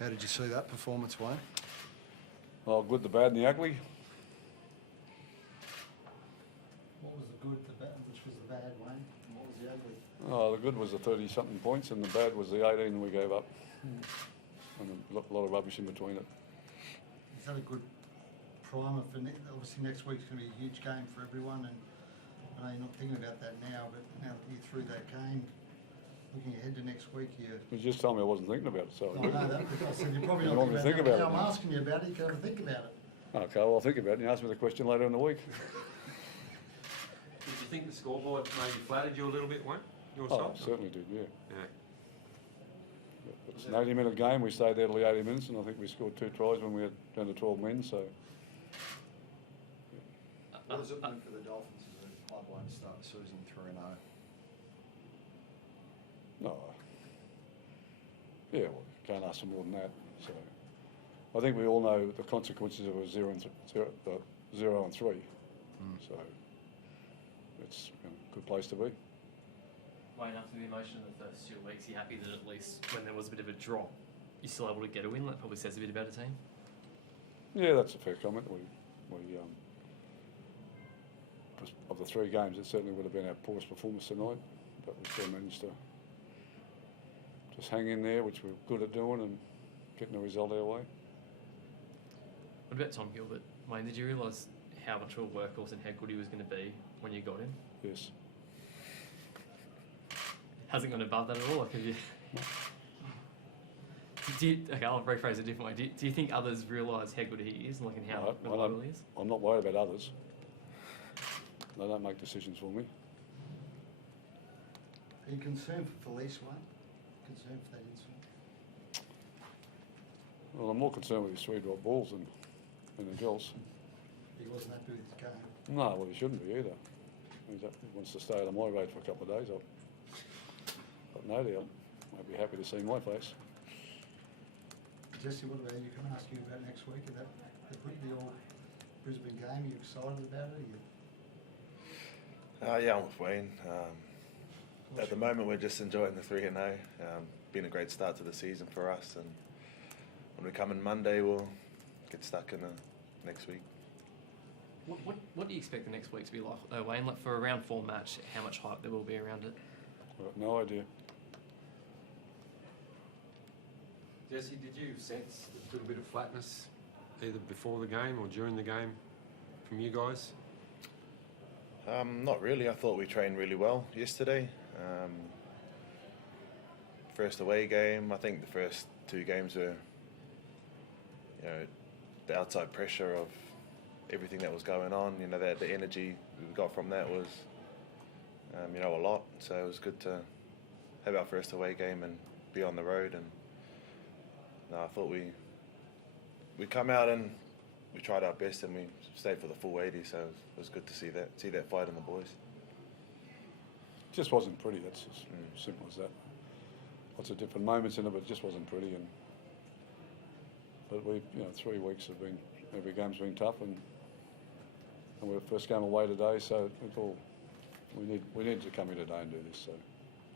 How did you see that performance, Wayne? Oh, good, the bad and the ugly. What was the good, the bad, which was the bad, Wayne? And what was the ugly? Oh, the good was the 30-something points and the bad was the 18 we gave up. And a lot of rubbish in between it. Is that a good primer for obviously next week's going to be a huge game for everyone, and I know you're not thinking about that now, but now that you're through that game, looking ahead to next week, You just told me I wasn't thinking about it, so I know that, I said you're probably You not want me to thinking think about it. about Now it? I'm asking you about it, you can have a think about it. Okay, well, I'll think about it and you ask me the question later in the week. Did you think the scoreboard maybe flattered you a little bit, Wayne? Your Oh, side? I certainly did, yeah. Yeah. It's an 80-minute game, we stayed there till the 80 minutes and I think we scored 2 tries when we had down to 12 men, so... What does it mean for the Dolphins as a club line to start the season 3-0? No. Yeah, well, can't ask for more than that. So, I think we all know the consequences of a 0 and 3. So, it's a good place to be. Wayne, after the emotion of the first 2 weeks, you're happy that at least when there was a bit of a drop, you're still able to get a win? That probably says a bit about a team. Yeah, that's a fair comment. Of the 3 games, it certainly would have been our poorest performance tonight, but we still managed to just hang in there, which we're good at doing, and getting the result our way. What about Tom Gilbert? Wayne, did you realise how much of a workhorse and how good he was going to be when you got him? Yes. Hasn't gone above that at all? Like, have you... Okay, I'll rephrase it a different way. Do you think others realise how good he is and how reliable he is? I'm not worried about others. They don't make decisions for me. Are you concerned for Felice, Wayne? Concerned for that incident? Well, I'm more concerned with his 3 drop balls than anything else. He wasn't happy with his game. No, well, he shouldn't be either. He wants to stay out of my road for a couple of days. I've no doubt. I'd be happy to see my face. Jesse, what about you? Can I ask you about next week? About the old Brisbane game? Are you excited about it? Yeah, I'm with Wayne. At the moment, we're just enjoying the 3-0. Been a great start to the season for us, and when we come in Monday, we'll get stuck in the next week. What do you expect the next week to be like, Wayne? Like for a round 4 match, how much hype there will be around it? I've got no idea. Jesse, did you sense a little bit of flatness either before the game or during the game from you guys? Not really. I thought we trained really well yesterday. First away game, I think the first 2 games were, the outside pressure of everything that was going on. The energy we got from that was, a lot. So it was good to have our first away game and be on the road. And I thought we come out and we tried our best and we stayed for the full 80, so it was good to see that fight in the boys. It just wasn't pretty, that's as simple as that. Lots of different moments in it, but it just wasn't pretty. But we've, 3 weeks have been, every game's been tough, and we're first game away today, so we need to come here today and do this, so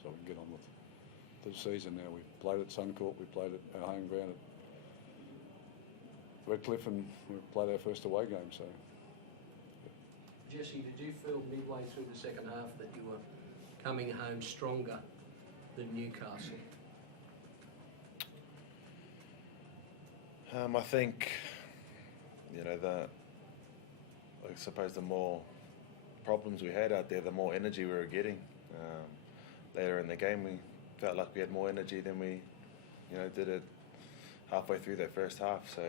we can get on with the season now. We've played at Suncorp, we played at our home ground at Redcliffe, and we played our first away game, so... Jesse, did you feel midway through the second half that you were coming home stronger than Newcastle? I think, I suppose the more problems we had out there, the more energy we were getting. Later in the game, we felt like we had more energy than we, did it halfway through that first half. So,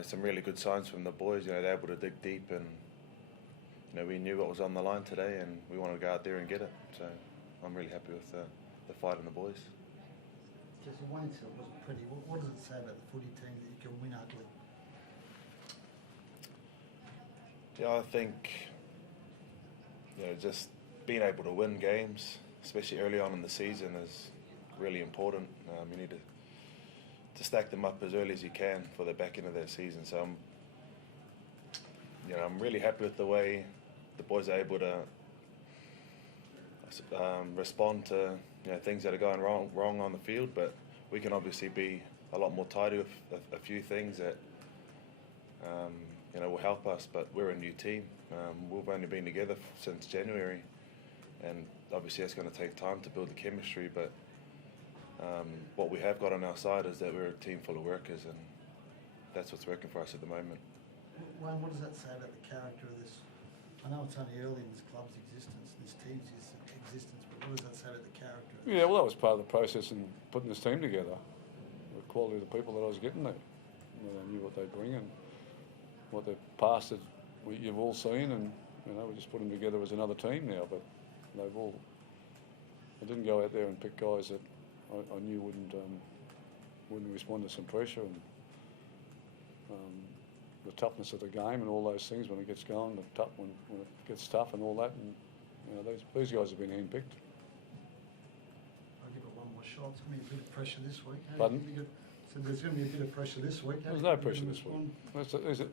some really good signs from the boys. They're able to dig deep, and we knew what was on the line today, and we wanted to go out there and get it. So, I'm really happy with the fight and the boys. Jesse, Wayne said it wasn't pretty. What does it say about the footy team that you can win ugly? Yeah, I think, just being able to win games, especially early on in the season, is really important. You need to stack them up as early as you can for the back end of their season. So I'm really happy with the way the boys are able to respond to things that are going wrong on the field, but we can obviously be a lot more tidy with a few things that will help us. But we're a new team. We've only been together since January, and obviously it's going to take time to build the chemistry. But what we have got on our side is that we're a team full of workers, and that's what's working for us at the moment. Wayne, what does that say about the character of this? I know it's only early in this club's existence, this team's existence, but what does that say about the character of this? Yeah, well, that was part of the process in putting this team together. The quality of the people that I was getting there. I knew what they bring and what their past is, you've all seen, and we just put them together as another team now. But they've all. I didn't go out there and pick guys that I knew wouldn't respond to some pressure and the toughness of the game and all those things when it gets going, when it gets tough and all that. And these guys have been handpicked. I'll give it one more shot. It's going to be a bit of pressure this week. Pardon? So there's going to be a bit of pressure this week. There's no pressure this week.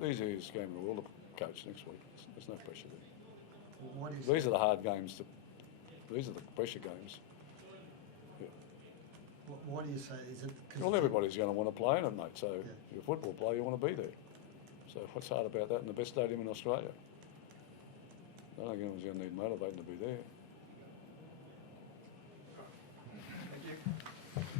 These are his game of the world to coach next week. There's no pressure there. Well, These are the hard games. These are the pressure games. Yeah. What do you say? Is it? Well, everybody's going to want to play in it, mate. So Yeah. if you're a football player, you want to be there. So what's hard about that in the best stadium in Australia? I don't think anyone's going to need motivating to be there.